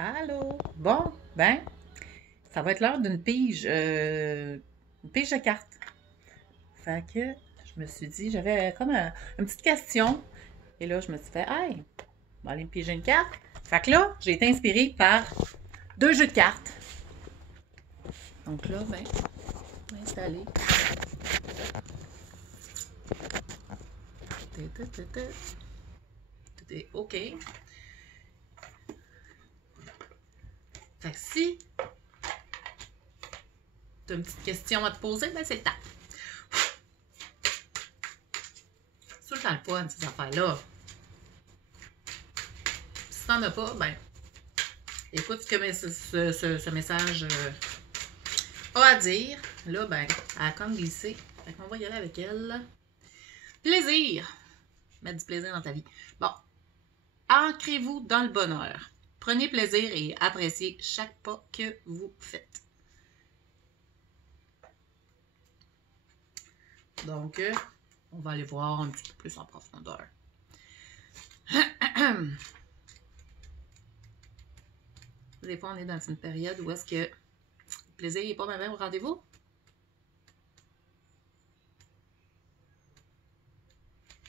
Allô? Bon, ben, ça va être l'heure d'une pige, une pige de cartes. Fait que je me suis dit, j'avais comme une petite question. Et là, je me suis fait, hey, on va aller me piger une carte. Fait que là, j'ai été inspirée par deux jeux de cartes. Donc là, ben, on va installer. Tout est OK. Fait que si tu as une petite question à te poser, ben c'est le temps. C'est tout le temps le fun, ces affaires-là. Si t'en as pas, ben, écoute ce que ce message a à dire. Là, ben, elle a comme glissé. Fait qu'on va y aller avec elle. Plaisir. Mettre du plaisir dans ta vie. Bon. Ancrez-vous dans le bonheur. Prenez plaisir et appréciez chaque pas que vous faites. Donc, on va aller voir un petit peu plus en profondeur. Des fois, on est dans une période où est-ce que le plaisir n'est pas même au rendez-vous.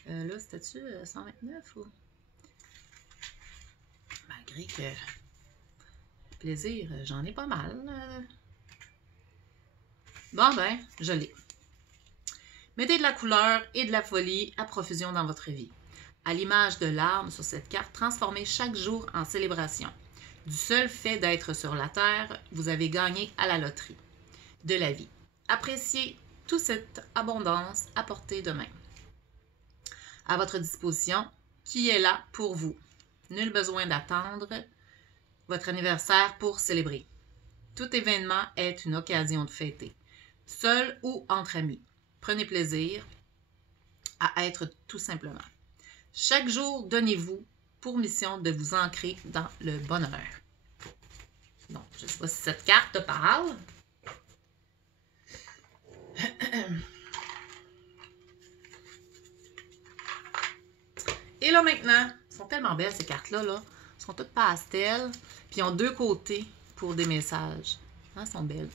Là, c'était-tu 129 ou... Malgré que le plaisir, j'en ai pas mal. Bon, ben, je l'ai. Mettez de la couleur et de la folie à profusion dans votre vie. À l'image de l'arme sur cette carte, transformez chaque jour en célébration. Du seul fait d'être sur la terre, vous avez gagné à la loterie de la vie. Appréciez toute cette abondance à portée de main. À votre disposition, qui est là pour vous. Nul besoin d'attendre votre anniversaire pour célébrer. Tout événement est une occasion de fêter, seul ou entre amis. Prenez plaisir à être tout simplement. Chaque jour, donnez-vous pour mission de vous ancrer dans le bonheur. Donc, je ne sais pas si cette carte te parle. Et là, maintenant, elles sont tellement belles, ces cartes-là. Là. Elles sont toutes pastel. Puis, ils ont deux côtés pour des messages. Elles sont belles.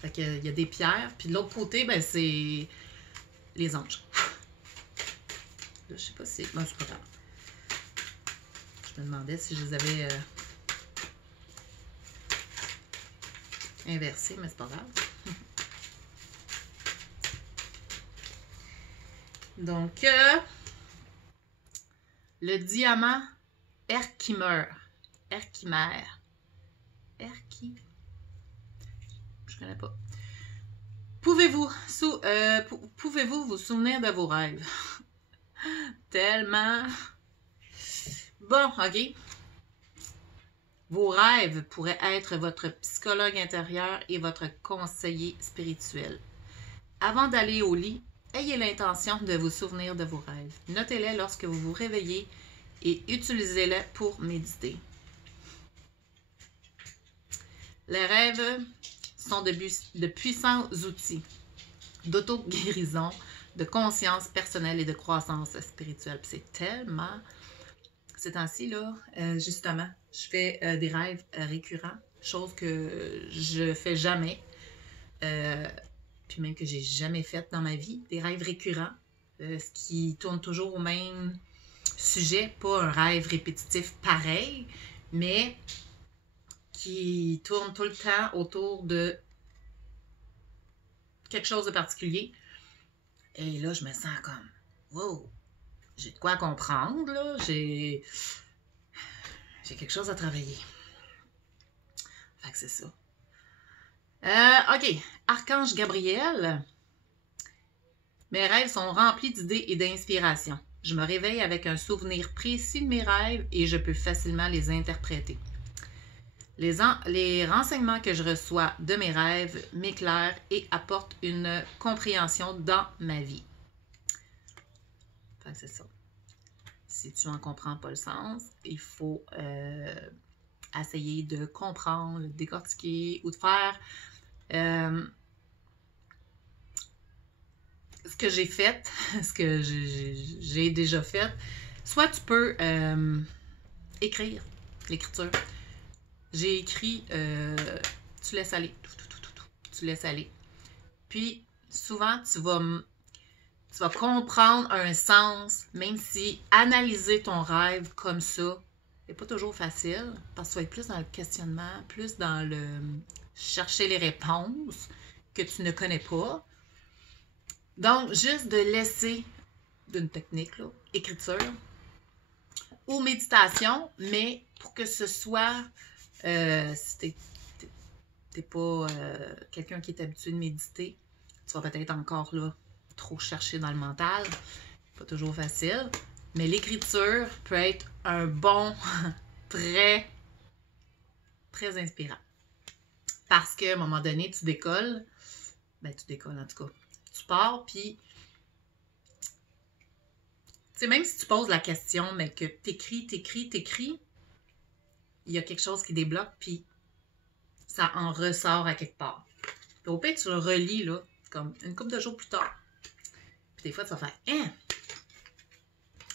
Fait qu'il y a des pierres. Puis, de l'autre côté, ben, c'est les anges. Là, je sais pas si... Bon, c'est pas grave. Je me demandais si je les avais inversés, mais c'est pas grave. Donc, le diamant Herkimer. Je connais pas. Pouvez-vous vous souvenir de vos rêves? Tellement. Bon, OK. Vos rêves pourraient être votre psychologue intérieur et votre conseiller spirituel. Avant d'aller au lit, ayez l'intention de vous souvenir de vos rêves. Notez-les lorsque vous vous réveillez et utilisez-les pour méditer. Les rêves sont de puissants outils d'auto-guérison, de conscience personnelle et de croissance spirituelle. C'est tellement... Ces temps-ci, là, justement, je fais des rêves récurrents, chose que je fais jamais, puis même que j'ai jamais fait dans ma vie, des rêves récurrents, ce qui tourne toujours au même sujet, pas un rêve répétitif pareil, mais qui tourne tout le temps autour de quelque chose de particulier. Et là, je me sens comme, wow, j'ai de quoi comprendre, là, j'ai quelque chose à travailler. Fait que c'est ça. OK, Archange Gabriel. Mes rêves sont remplis d'idées et d'inspiration. Je me réveille avec un souvenir précis de mes rêves et je peux facilement les interpréter. Les renseignements que je reçois de mes rêves m'éclairent et apportent une compréhension dans ma vie. Fait que c'est ça. Si tu n'en comprends pas le sens, il faut essayer de comprendre, de décortiquer ou de faire ce que j'ai fait, ce que j'ai déjà fait. Soit tu peux écrire l'écriture. j'ai écrit tu laisses aller. Tu laisses aller. Puis, souvent, tu vas comprendre un sens, même si analyser ton rêve comme ça n'est pas toujours facile, parce que tu vas être plus dans le questionnement, plus dans le chercher les réponses que tu ne connais pas. Donc, juste de laisser d'une technique, là, écriture ou méditation, mais pour que ce soit, si t'es pas quelqu'un qui est habitué de méditer, tu vas peut-être encore là trop chercher dans le mental, pas toujours facile, mais l'écriture peut être un bon, très, très inspirant. Parce qu'à un moment donné, tu décolles en tout cas, tu pars, puis tu sais, même si tu poses la question, mais que t'écris, il y a quelque chose qui débloque, puis ça en ressort à quelque part. Puis au pire, tu le relis, là, comme une couple de jours plus tard. Puis des fois, tu vas faire « Hein? »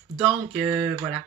Donc, voilà.